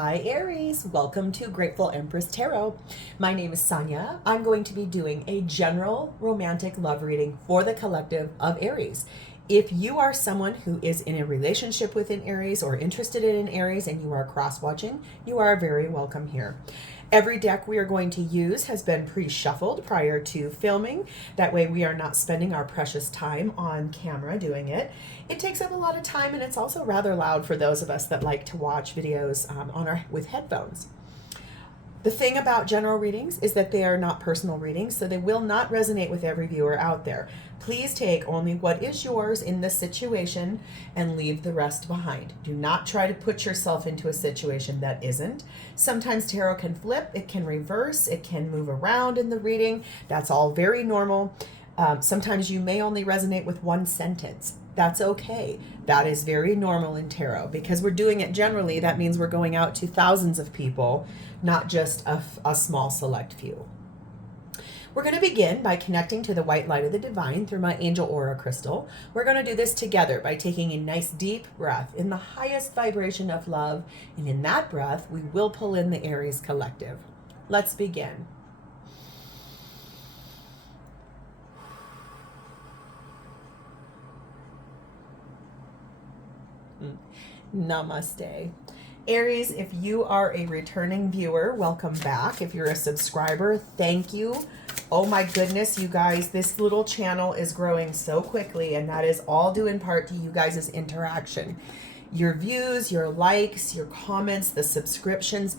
Hi Aries, welcome to Grateful Empress Tarot. My name is Sonia. I'm going to be doing a general romantic love reading for the collective of Aries. If you are someone who is in a relationship with an Aries or interested in an Aries and you are cross-watching, you are very welcome here. Every deck we are going to use has been pre-shuffled prior to filming. That way we are not spending our precious time on camera doing it. It takes up a lot of time and it's also rather loud for those of us that like to watch videos with headphones. The thing about general readings is that they are not personal readings, so they will not resonate with every viewer out there. Please take only what is yours in this situation and leave the rest behind. Do not try to put yourself into a situation that isn't. Sometimes tarot can flip, it can reverse, it can move around in the reading. That's all very normal. Sometimes you may only resonate with one sentence. That's okay. That is very normal in tarot. Because we're doing it generally, that means we're going out to thousands of people, not just a small select few. We're going to begin by connecting to the white light of the divine through my angel aura crystal. We're going to do this together by taking a nice deep breath in the highest vibration of love. And in that breath, we will pull in the Aries collective. Let's begin. Namaste. Aries, if you are a returning viewer, welcome back. If you're a subscriber, thank you. Oh my goodness, you guys, this little channel is growing so quickly, and that is all due in part to you guys' interaction. Your views, your likes, your comments, the subscriptions.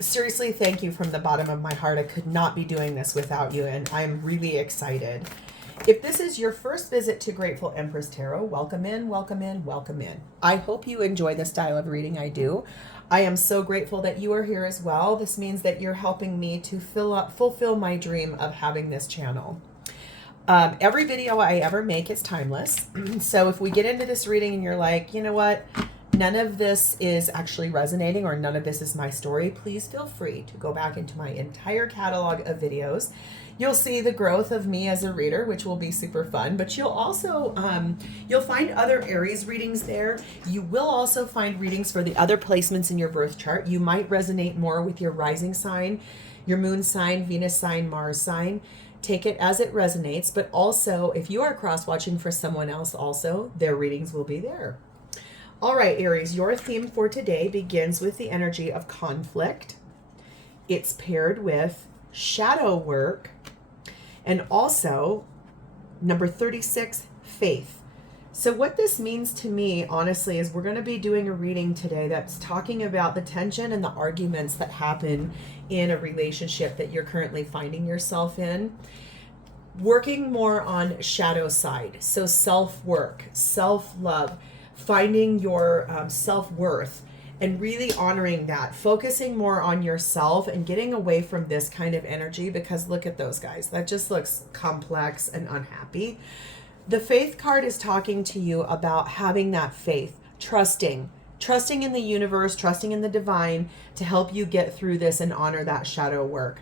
Seriously, thank you from the bottom of my heart. I could not be doing this without you, and I'm really excited. If this is your first visit to Grateful Empress Tarot, welcome in, welcome in, welcome in. I hope you enjoy the style of reading I do. I am so grateful that you are here as well. This means that you're helping me to fulfill my dream of having this channel. Every video I ever make is timeless. So if we get into this reading and you're like, you know what, none of this is actually resonating or none of this is my story, please feel free to go back into my entire catalog of videos. You'll see the growth of me as a reader, which will be super fun, but you'll also, you'll find other Aries readings there. You will also find readings for the other placements in your birth chart. You might resonate more with your rising sign, your moon sign, Venus sign, Mars sign. Take it as it resonates, but also if you are cross-watching for someone else also, their readings will be there. All right, Aries, your theme for today begins with the energy of conflict. It's paired with shadow work, and also number 36, faith. So what this means to me, honestly, is we're going to be doing a reading today that's talking about the tension and the arguments that happen in a relationship that you're currently finding yourself in. Working more on shadow side, so self-work, self-love, finding your self-worth, and really honoring that, focusing more on yourself and getting away from this kind of energy, because look at those guys. That just looks complex and unhappy. The faith card is talking to you about having that faith, trusting in the universe, trusting in the divine to help you get through this and honor that shadow work.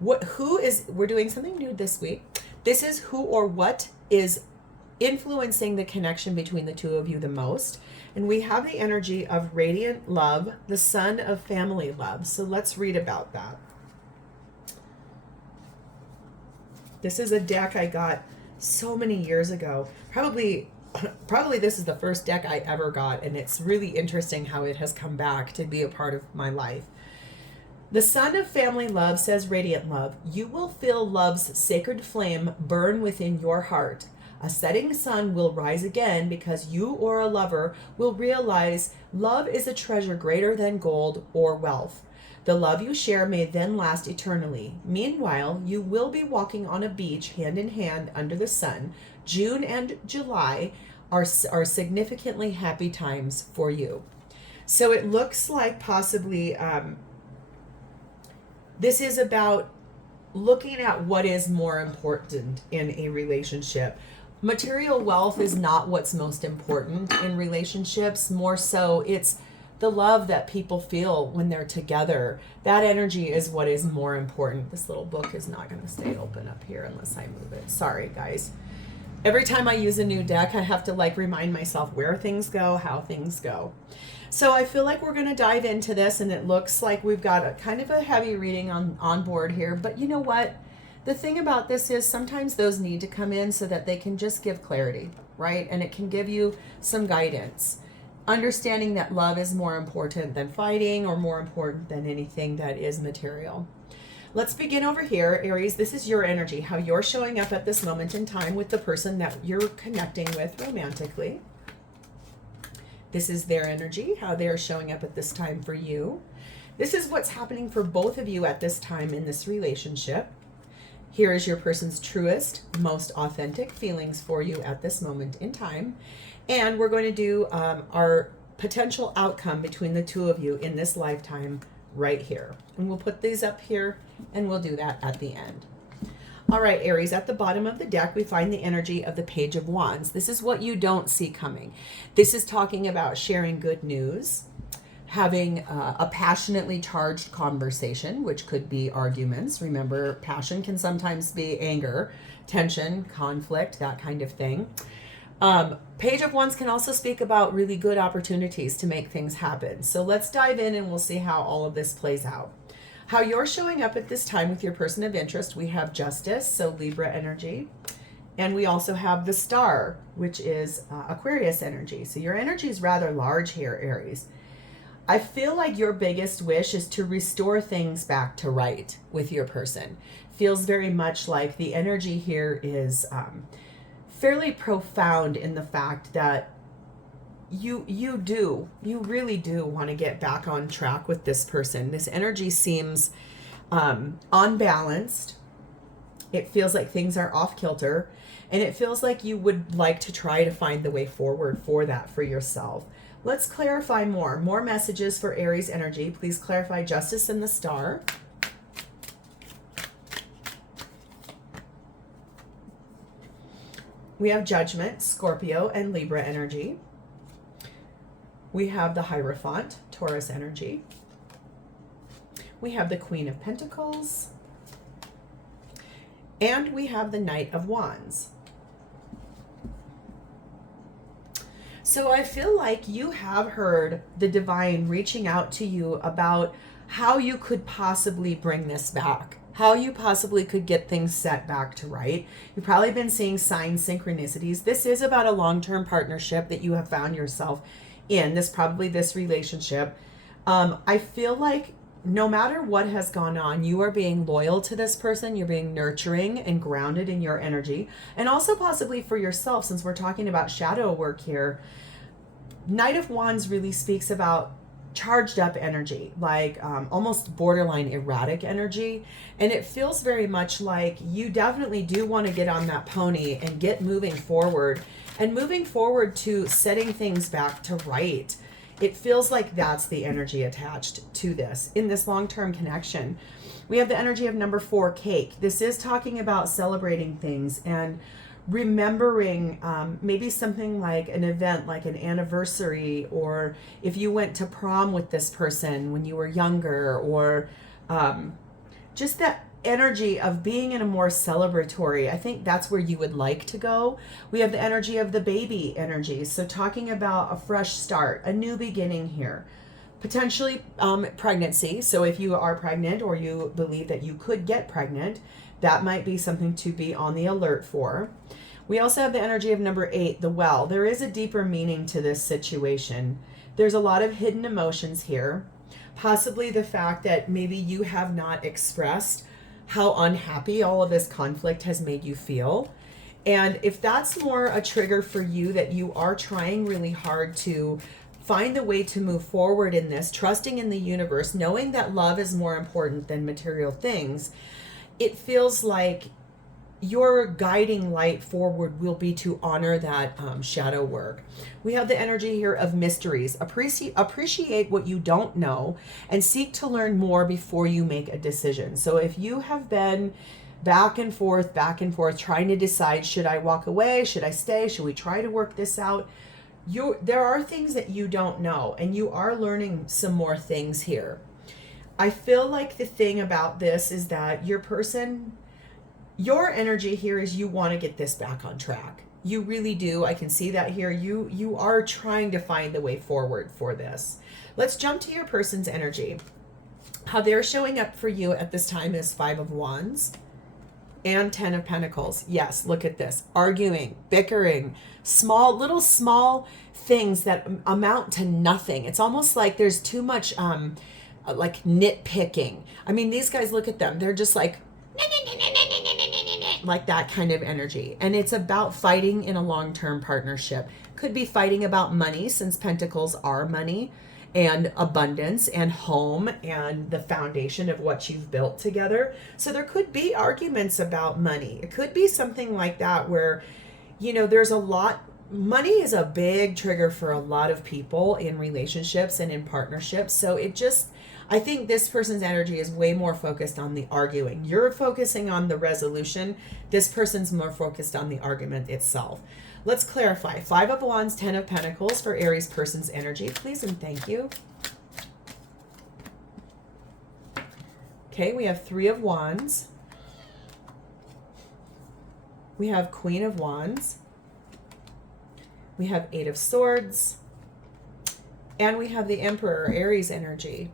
We're doing something new this week. This is who or what is influencing the connection between the two of you the most. And we have the energy of radiant love, the sun of family love. So let's read about that. This is a deck I got so many years ago. Probably this is the first deck I ever got, and it's really interesting how it has come back to be a part of my life. The sun of family love says, radiant love, you will feel love's sacred flame burn within your heart. A setting sun will rise again because you or a lover will realize love is a treasure greater than gold or wealth. The love you share may then last eternally. Meanwhile, you will be walking on a beach hand in hand under the sun. June and July are significantly happy times for you. So it looks like possibly this is about looking at what is more important in a relationship. Material wealth is not what's most important in relationships. More so, it's the love that people feel when they're together. That energy is what is more important. This little book is not going to stay open up here unless I move it. Sorry, guys. Every time I use a new deck, I have to remind myself where things go, how things go. So I feel like we're going to dive into this, and it looks like we've got a kind of a heavy reading on board here. But you know what? The thing about this is sometimes those need to come in so that they can just give clarity, right? And it can give you some guidance. Understanding that love is more important than fighting, or more important than anything that is material. Let's begin over here, Aries. This is your energy, how you're showing up at this moment in time with the person that you're connecting with romantically. This is their energy, how they're showing up at this time for you. This is what's happening for both of you at this time in this relationship. Here is your person's truest, most authentic feelings for you at this moment in time. And we're going to do our potential outcome between the two of you in this lifetime right here. And we'll put these up here, and we'll do that at the end. All right, Aries, at the bottom of the deck, we find the energy of the Page of Wands. This is what you don't see coming. This is talking about sharing good news, having a passionately charged conversation, which could be arguments. Remember, passion can sometimes be anger, tension, conflict, that kind of thing. Page of Wands can also speak about really good opportunities to make things happen. So let's dive in and we'll see how all of this plays out. How you're showing up at this time with your person of interest, we have Justice, so Libra energy. And we also have the Star, which is Aquarius energy. So your energy is rather large here, Aries. I feel like your biggest wish is to restore things back to right with your person. Feels very much like the energy here is fairly profound in the fact that you really do want to get back on track with this person. This energy seems unbalanced. It feels like things are off kilter, and it feels like you would like to try to find the way forward for that for yourself. Let's clarify more messages for Aries energy. Please clarify Justice and the Star. We have Judgment, Scorpio, and Libra energy. We have the Hierophant, Taurus energy. We have the Queen of Pentacles. And we have the Knight of Wands. So I feel like you have heard the divine reaching out to you about how you could possibly bring this back, how you possibly could get things set back to right. You've probably been seeing signs, synchronicities. This is about a long-term partnership that you have found yourself in, this relationship. I feel like no matter what has gone on, you are being loyal to this person. You're being nurturing and grounded in your energy, and also possibly for yourself, since we're talking about shadow work here. Knight of Wands really speaks about charged up energy, like almost borderline erratic energy. And it feels very much like you definitely do want to get on that pony and get moving forward, and moving forward to setting things back to right. It feels like that's the energy attached to this in this long-term connection. We have the energy of number 4, Cake. This is talking about celebrating things and remembering maybe something like an event, like an anniversary, or if you went to prom with this person when you were younger, or just that energy of being in a more celebratory. I think that's where you would like to go. We have the energy of the baby energy. So talking about a fresh start, a new beginning here. Potentially pregnancy. So if you are pregnant, or you believe that you could get pregnant, that might be something to be on the alert for. We also have the energy of number 8, the Well. There is a deeper meaning to this situation. There's a lot of hidden emotions here. Possibly the fact that maybe you have not expressed how unhappy all of this conflict has made you feel. And if that's more a trigger for you, that you are trying really hard to find a way to move forward in this, trusting in the universe, knowing that love is more important than material things, it feels like your guiding light forward will be to honor that shadow work. We have the energy here of mysteries. Appreciate what you don't know and seek to learn more before you make a decision. So if you have been back and forth, trying to decide, should I walk away? Should I stay? Should we try to work this out? There are things that you don't know, and you are learning some more things here. I feel like the thing about this is that your energy here is you want to get this back on track. You really do. I can see that here. You are trying to find the way forward for this. Let's jump to your person's energy. How they're showing up for you at this time is 5 of Wands and 10 of Pentacles. Yes, look at this. Arguing, bickering, little small things that amount to nothing. It's almost like there's too much like nitpicking. I mean, these guys, look at them. They're just like that kind of energy. And it's about fighting in a long-term partnership. Could be fighting about money, since Pentacles are money and abundance and home and the foundation of what you've built together. So there could be arguments about money. It could be something like that where, you know, there's a lot. Money is a big trigger for a lot of people in relationships and in partnerships. So I think this person's energy is way more focused on the arguing. You're focusing on the resolution. This person's more focused on the argument itself. Let's clarify. 5 of Wands, 10 of Pentacles for Aries person's energy, please and thank you. Okay, we have 3 of Wands. We have Queen of Wands. We have 8 of Swords. And we have the Emperor, Aries energy.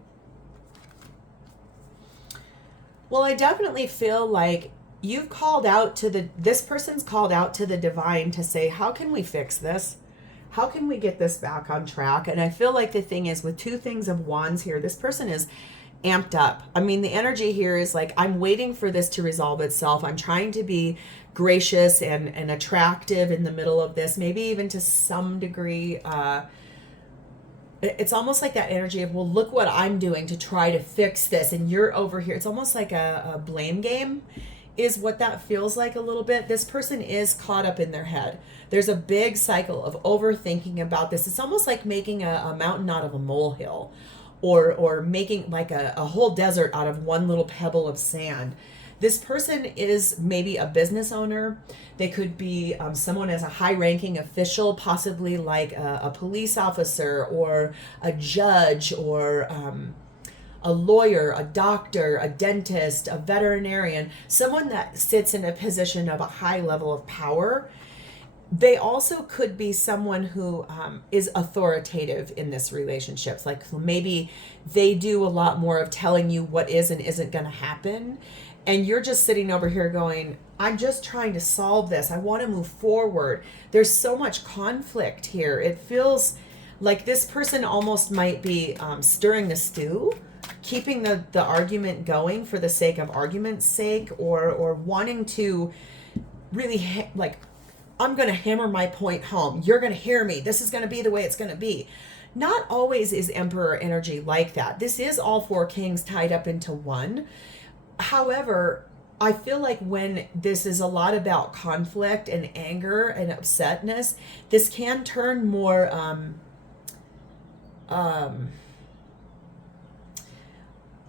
Well, I definitely feel like you've called out to this person's called out to the divine to say, how can we fix this? How can we get this back on track? And I feel like the thing is, with 2 things of Wands here, this person is amped up. I mean, the energy here is like, I'm waiting for this to resolve itself. I'm trying to be gracious and attractive in the middle of this, maybe even to some degree. It's almost like that energy of, well, look what I'm doing to try to fix this, and you're over here. It's almost like a blame game is what that feels like a little bit. This person is caught up in their head. There's a big cycle of overthinking about this. It's almost like making a mountain out of a molehill, or making like a whole desert out of one little pebble of sand. This person is maybe a business owner. They could be someone as a high-ranking official, possibly like a police officer or a judge or a lawyer, a doctor, a dentist, a veterinarian, someone that sits in a position of a high level of power. They also could be someone who is authoritative in this relationships. Like maybe they do a lot more of telling you what is and isn't going to happen. And you're just sitting over here going, I'm just trying to solve this. I want to move forward. There's so much conflict here. It feels like this person almost might be stirring the stew, keeping the argument going for the sake of argument's sake, or wanting to really like, I'm going to hammer my point home. You're going to hear me. This is going to be the way it's going to be. Not always is Emperor energy like that. This is all 4 kings tied up into one. However, I feel like when this is a lot about conflict and anger and upsetness, this can turn more of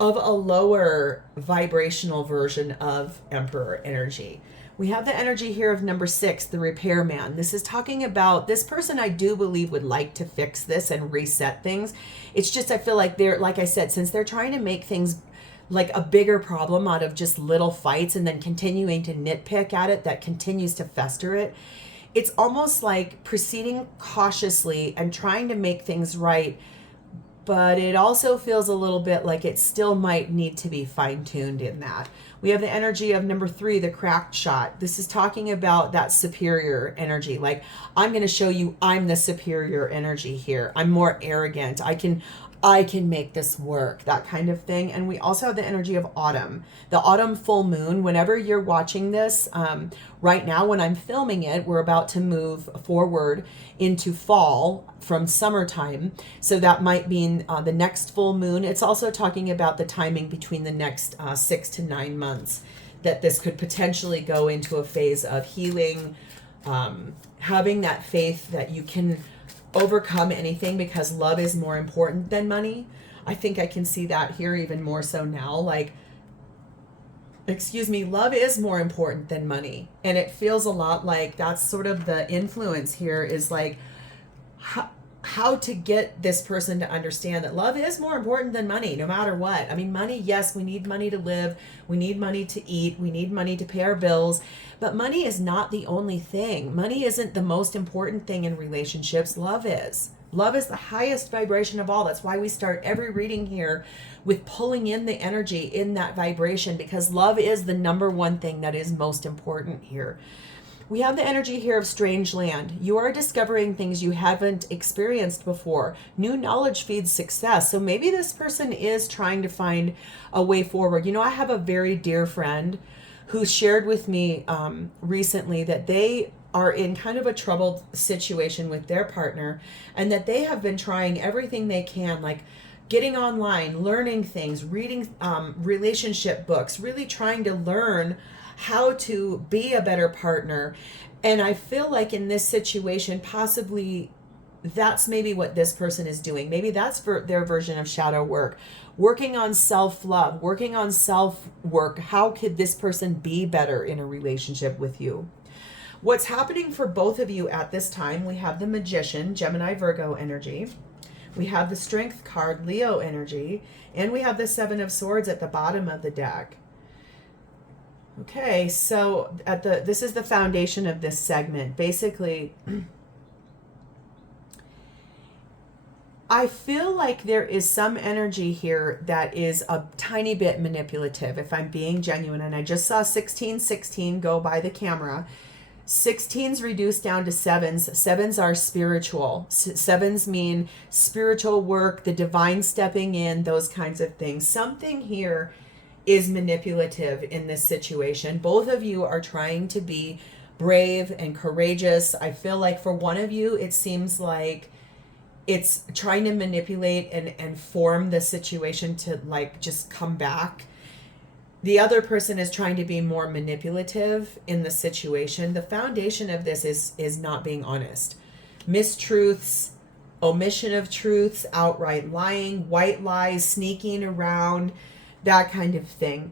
a lower vibrational version of Emperor energy. We have the energy here of number 6, the repairman. This is talking about this person, I do believe, would like to fix this and reset things. It's just, I feel like they're, like I said, since they're trying to make things like a bigger problem out of just little fights and then continuing to nitpick at it, that continues to fester it. It's almost like proceeding cautiously and trying to make things right, but it also feels a little bit like it still might need to be fine-tuned in that. We have the energy of number 3, the cracked shot. This is talking about that superior energy. Like, I'm going to show you I'm the superior energy here. I'm more arrogant. I can make this work, that kind of thing. And we also have the energy of autumn, the autumn full moon. Whenever you're watching this, right now when I'm filming it, we're about to move forward into fall from summertime. So that might mean the next full moon. It's also talking about the timing between the next 6 to 9 months, that this could potentially go into a phase of healing, having that faith that you can overcome anything because love is more important than money. I think I can see that here even more so now. Like, love is more important than money. And it feels a lot like that's sort of the influence here is like, how to get this person to understand that love is more important than money, no matter what. I mean, money, yes, we need money to live. We need money to eat. We need money to pay our bills. But money is not the only thing. Money isn't the most important thing in relationships. Love is. Love is the highest vibration of all. That's why we start every reading here with pulling in the energy in that vibration, because love is the number one thing that is most important here. We have the energy here of strange land. You are discovering things you haven't experienced before. New knowledge feeds success. So maybe this person is trying to find a way forward. You know, I have a very dear friend who shared with me recently that they are in kind of a troubled situation with their partner, and that they have been trying everything they can, like getting online, learning things, reading relationship books, really trying to learn how to be a better partner. And I feel like in this situation, possibly that's maybe what this person is doing. Maybe that's for their version of shadow work, working on self-love, working on self-work. How could this person be better in a relationship with you? What's happening for both of you at this time? We have the Magician, Gemini, Virgo energy. We have the Strength card, Leo energy. And we have the Seven of Swords at the bottom of the deck. Okay, so this is the foundation of this segment. Basically, I feel like there is some energy here that is a tiny bit manipulative, if I'm being genuine. And I just saw 1616 go by the camera. 16s reduced down to 7s. 7s are spiritual. 7s mean spiritual work, the divine stepping in, those kinds of things. Something here is manipulative in this situation. Both of you are trying to be brave and courageous. I feel like for one of you, it seems like it's trying to manipulate and form the situation to like just come back. The other person is trying to be more manipulative in the situation. The foundation of this is not being honest. Mistruths, omission of truths, outright lying, white lies, sneaking around, that kind of thing.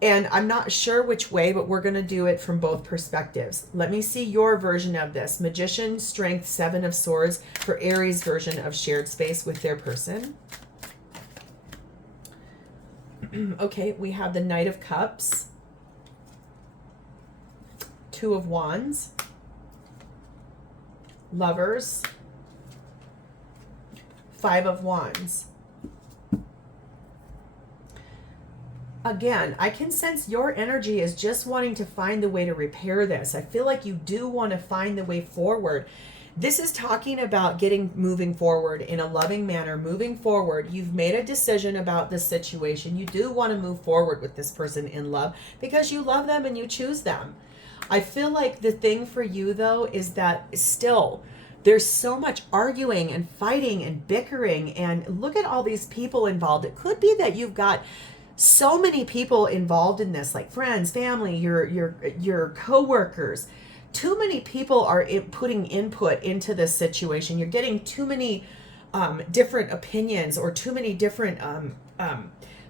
And I'm not sure which way, but we're going to do it from both perspectives. Let me see your version of this. Magician, Strength, Seven of Swords for Aries version of shared space with their person. Okay, we have the Knight of Cups, Two of Wands, Lovers, Five of Wands. Again, I can sense your energy is just wanting to find the way to repair this. I feel like you do want to find the way forward. This is talking about moving forward in a loving manner, moving forward. You've made a decision about this situation. You do want to move forward with this person in love because you love them and you choose them. I feel like the thing for you, though, is that still there's so much arguing and fighting and bickering, and look at all these people involved. It could be that you've got so many people involved in this, like friends, family, your co-workers. Too many people are putting input into this situation. You're getting too many different opinions or too many different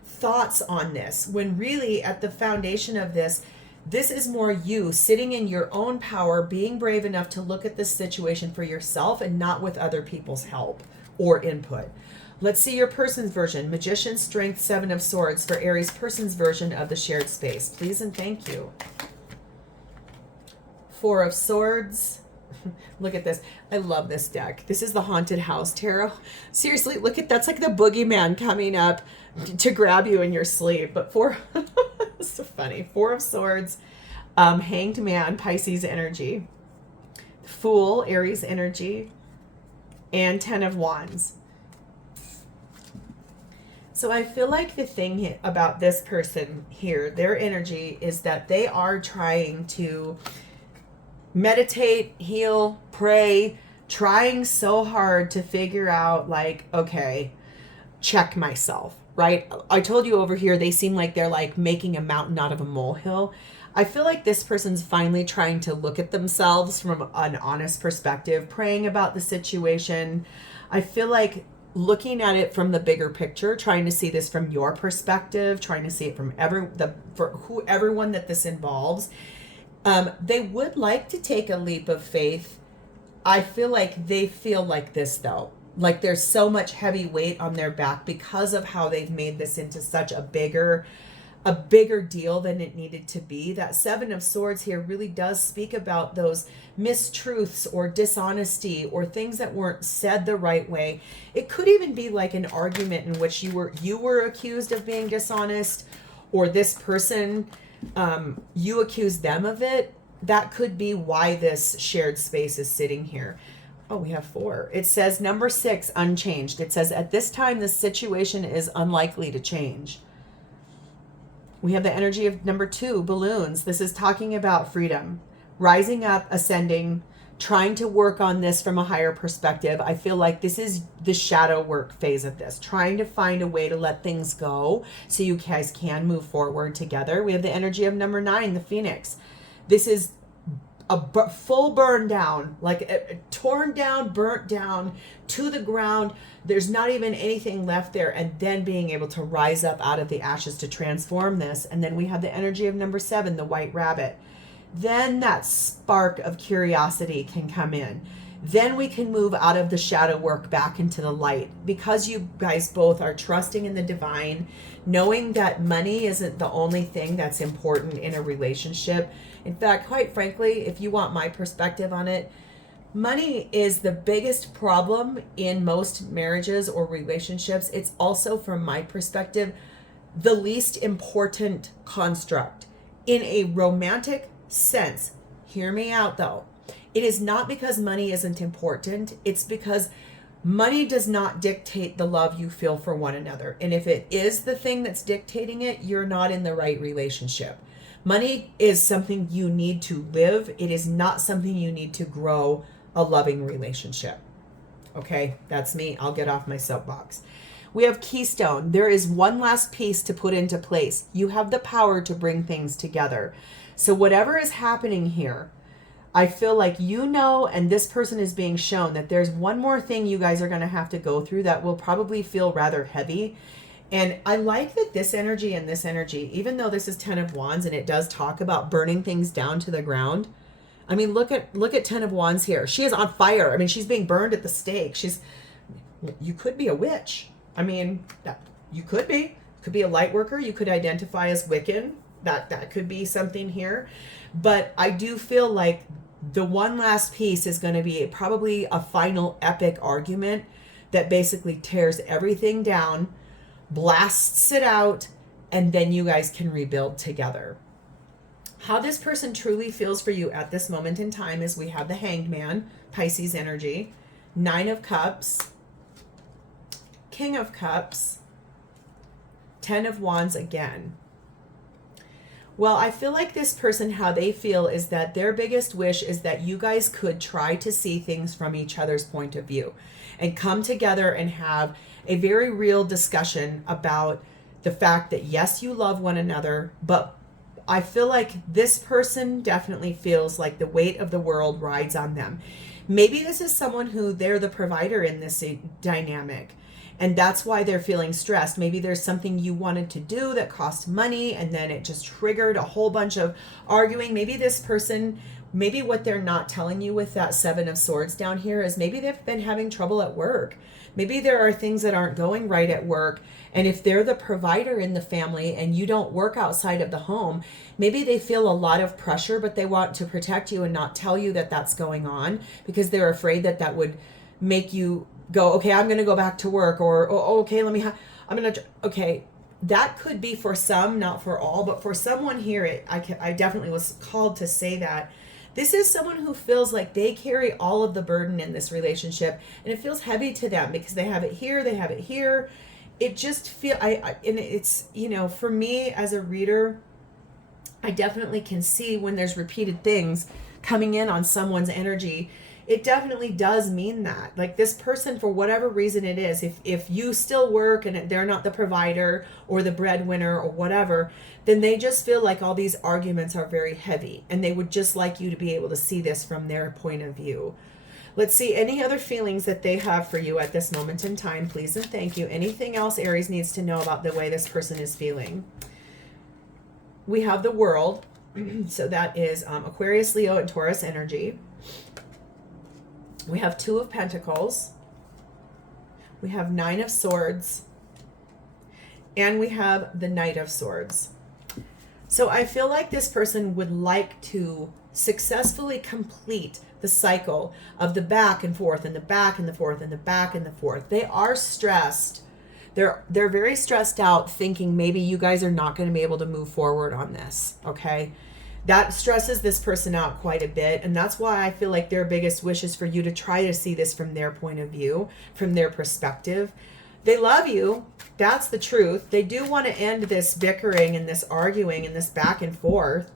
thoughts on this, when really at the foundation of this is more you sitting in your own power, being brave enough to look at this situation for yourself and not with other people's help or input. Let's see your person's version. Magician, Strength, Seven of Swords for Aries person's version of the shared space. Please and thank you. Four of Swords. Look at this. I love this deck. This is the Haunted House Tarot. Seriously, look at that's like the boogeyman coming up to grab you in your sleep. But it's so funny. Four of Swords, Hanged Man, Pisces energy, Fool, Aries energy, and 10 of Wands. So I feel like the thing about this person here, their energy is that they are trying to meditate, heal, pray, trying so hard to figure out like, okay, check myself, right? I told you over here, they seem like they're like making a mountain out of a molehill. I feel like this person's finally trying to look at themselves from an honest perspective, praying about the situation. I feel like looking at it from the bigger picture, trying to see this from your perspective, trying to see it from everyone that this involves. They would like to take a leap of faith I feel like they feel like this though. Like there's so much heavy weight on their back because of how they've made this into such a bigger deal than it needed to be. That Seven of Swords here really does speak about those mistruths or dishonesty or things that weren't said the right way. It could even be like an argument in which you were accused of being dishonest, or this person, you accused them of it. That could be why this shared space is sitting here. Oh, we have 4. It says number 6, unchanged. It says at this time, the situation is unlikely to change. We have the energy of number 2, balloons. This is talking about freedom, rising up, ascending, trying to work on this from a higher perspective. I feel like this is the shadow work phase of this, trying to find a way to let things go so you guys can move forward together. We have the energy of number 9, the phoenix. This is a full burn down, like a torn down, burnt down to the ground. There's not even anything left there, and then being able to rise up out of the ashes to transform this. And then we have the energy of number 7, the white rabbit. Then that spark of curiosity can come in. Then we can move out of the shadow work back into the light, because you guys both are trusting in the divine, knowing that money isn't the only thing that's important in a relationship. In fact, quite frankly, if you want my perspective on it, money is the biggest problem in most marriages or relationships. It's also, from my perspective, the least important construct. In a romantic sense, hear me out though, it is not because money isn't important. It's because money does not dictate the love you feel for one another. And if it is the thing that's dictating it, you're not in the right relationship. Money is something you need to live. It is not something you need to grow a loving relationship. Okay, that's me. I'll get off my soapbox. We have keystone. There is one last piece to put into place. You have the power to bring things together. So whatever is happening here, I feel like you know, and this person is being shown that there's one more thing you guys are going to have to go through that will probably feel rather heavy. And I like that this energy and this energy, even though this is 10 of Wands and it does talk about burning things down to the ground. I mean, look at 10 of Wands here. She is on fire. I mean, she's being burned at the stake. You could be a witch. I mean, you could be. Could be a light worker. You could identify as Wiccan. That could be something here. But I do feel like the one last piece is going to be probably a final epic argument that basically tears everything down, blasts it out, and then you guys can rebuild together. How this person truly feels for you at this moment in time is we have the Hanged Man, Pisces energy, 9 of Cups, King of Cups, 10 of Wands again. Well, I feel like this person, how they feel is that their biggest wish is that you guys could try to see things from each other's point of view and come together and have a very real discussion about the fact that, yes, you love one another, but I feel like this person definitely feels like the weight of the world rides on them. Maybe this is someone who they're the provider in this dynamic, and that's why they're feeling stressed. Maybe there's something you wanted to do that cost money, and then it just triggered a whole bunch of arguing. Maybe this person, maybe what they're not telling you with that 7 of Swords down here is maybe they've been having trouble at work. Maybe there are things that aren't going right at work. And if they're the provider in the family and you don't work outside of the home, maybe they feel a lot of pressure, but they want to protect you and not tell you that that's going on because they're afraid that that would make you go, okay, I'm going to go back to work, or, oh, okay, okay. That could be for some, not for all, but for someone here, I definitely was called to say that. This is someone who feels like they carry all of the burden in this relationship, and it feels heavy to them because they have it here, they have it here. It just feel, and it's, you know, for me as a reader, I definitely can see when there's repeated things coming in on someone's energy. It definitely does mean that, like, this person, for whatever reason it is, if you still work and they're not the provider or the breadwinner or whatever, then they just feel like all these arguments are very heavy, and they would just like you to be able to see this from their point of view. Let's see any other feelings that they have for you at this moment in time, please and thank you. Anything else Aries needs to know about the way this person is feeling? We have the World, so that is Aquarius, Leo, and Taurus energy. We have Two of Pentacles. We have Nine of Swords. And we have the Knight of Swords. So I feel like this person would like to successfully complete the cycle of the back and forth and the back and the forth and the back and the forth. They are stressed. They're very stressed out, thinking maybe you guys are not going to be able to move forward on this, okay? That stresses this person out quite a bit, and that's why I feel like their biggest wish is for you to try to see this from their point of view, from their perspective. They love you. That's the truth. They do want to end this bickering and this arguing and this back and forth.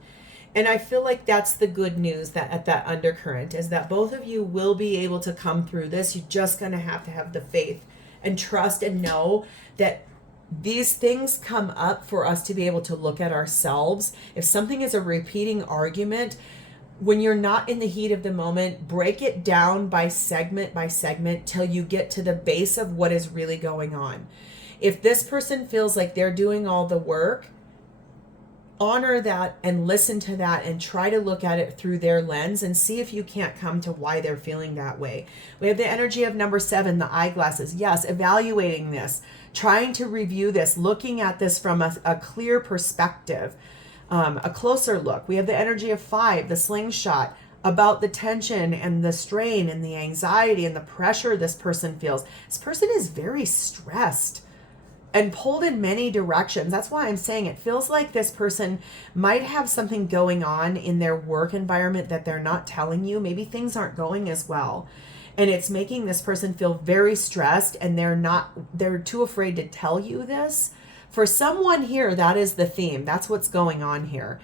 And I feel like that's the good news that at that undercurrent is that both of you will be able to come through this. You're just going to have the faith and trust and know that these things come up for us to be able to look at ourselves. If something is a repeating argument, when you're not in the heat of the moment, break it down by segment till you get to the base of what is really going on. If this person feels like they're doing all the work, honor that and listen to that and try to look at it through their lens and see if you can't come to why they're feeling that way. We have the energy of number 7, the eyeglasses. Yes, evaluating this, trying to review this, looking at this from a clear perspective, a closer look. We have the energy of 5, the slingshot, about the tension and the strain and the anxiety and the pressure this person feels. This person is very stressed and pulled in many directions. That's why I'm saying it feels like this person might have something going on in their work environment that they're not telling you. Maybe things aren't going as well. And it's making this person feel very stressed, and they're too afraid to tell you this. For someone here, that is the theme. That's what's going on here.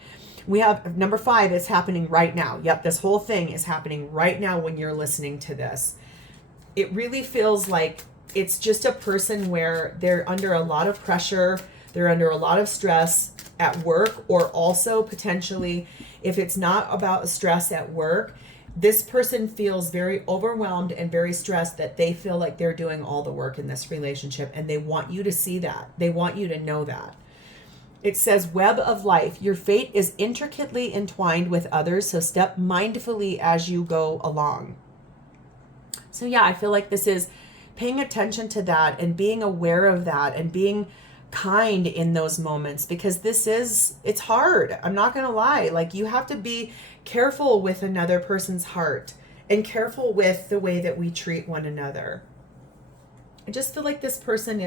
We have number 5, it's happening right now. Yep, this whole thing is happening right now when you're listening to this. It really feels like it's just a person where they're under a lot of pressure, they're under a lot of stress at work, or also potentially, if it's not about stress at work, this person feels very overwhelmed and very stressed that they feel like they're doing all the work in this relationship, and they want you to see that. They want you to know that. It says, web of life. Your fate is intricately entwined with others, so step mindfully as you go along. So yeah, I feel like this is paying attention to that and being aware of that and being kind in those moments, because it's hard. I'm not going to lie. Like, you have to be careful with another person's heart and careful with the way that we treat one another. I just feel like this person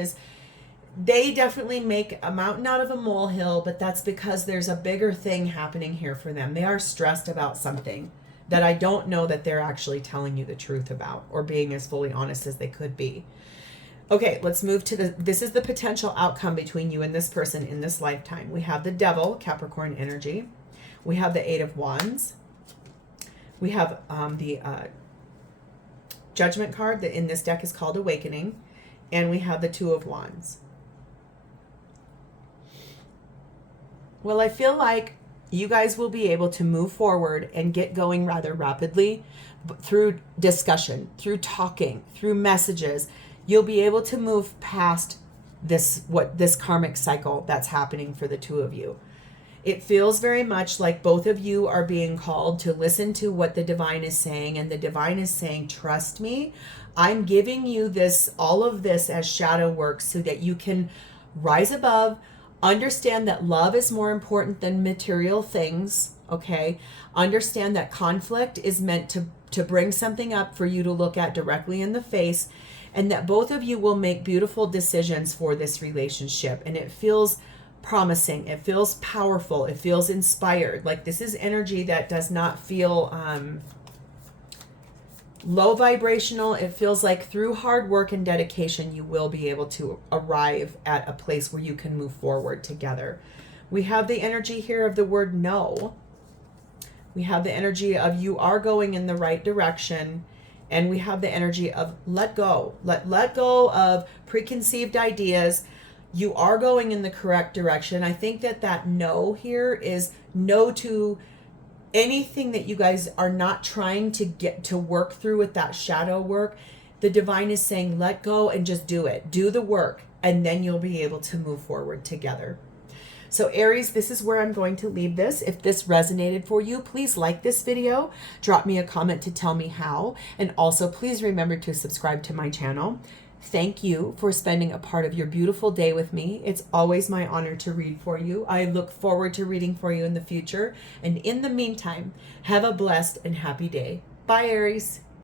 they definitely make a mountain out of a molehill, but that's because there's a bigger thing happening here for them. They are stressed about something that I don't know that they're actually telling you the truth about or being as fully honest as they could be. Okay, let's move to this is the potential outcome between you and this person in this lifetime. We have the Devil, Capricorn energy. We have the 8 of Wands. We have the Judgment card that in this deck is called Awakening. And we have the 2 of Wands. Well, I feel like you guys will be able to move forward and get going rather rapidly through discussion, through talking, through messages. You'll be able to move past this karmic cycle that's happening for the 2 of you. It feels very much like both of you are being called to listen to what the divine is saying, and the divine is saying, trust me, I'm giving you all of this as shadow work so that you can rise above. Understand that love is more important than material things, okay? Understand that conflict is meant to bring something up for you to look at directly in the face, and that both of you will make beautiful decisions for this relationship. And it feels promising. It feels powerful. It feels inspired. Like, this is energy that does not feel low vibrational. It feels like through hard work and dedication, you will be able to arrive at a place where you can move forward together. We have the energy here of the word no. We have the energy of you are going in the right direction. And we have the energy of let go. Let go of preconceived ideas. You are going in the correct direction. I think that no here is no to anything that you guys are not trying to get to work through with that shadow work. The divine is saying, let go and just do it. Do the work, and then you'll be able to move forward together. So Aries, this is where I'm going to leave this. If this resonated for you, please like this video, drop me a comment to tell me how, and also please remember to subscribe to my channel. Thank you for spending a part of your beautiful day with me. It's always my honor to read for you. I look forward to reading for you in the future. And in the meantime, have a blessed and happy day. Bye, Aries.